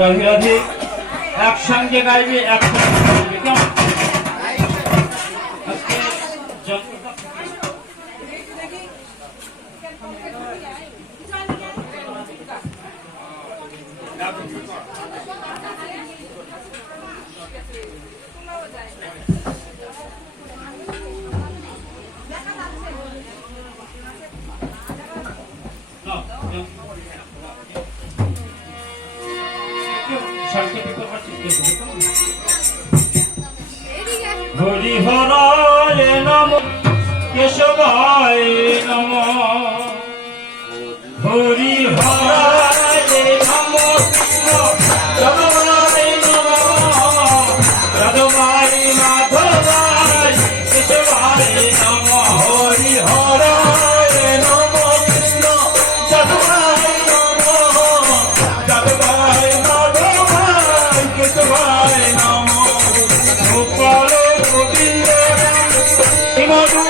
রাধে রাধে একসঙ্গে গাইবে একসঙ্গে গাইবে কেমন Thank you. হরি হরায় নম। কেশবায় more.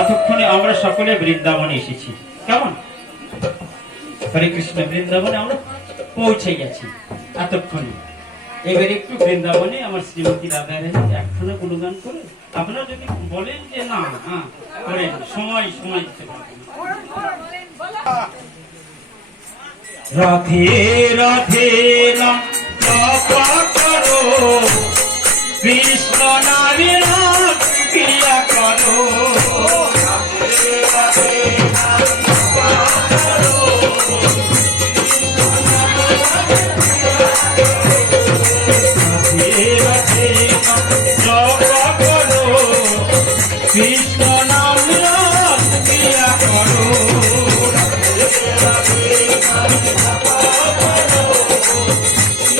এতক্ষণে আমরা সকলে বৃন্দাবনে এসেছি। কেমন? হরে কৃষ্ণ, বৃন্দাবনে আমরা পৌঁছে গেছি, এতক্ষণে। এবার একটু বৃন্দাবনে আমার শ্রীমতী রাধা রানী একখানা গুণগান করে, আপনারা যদি বলেন যে না হ্যাঁ করেন, সময় সময় দিতে রাধে রাধে নাম কৃষ্ণ Hey.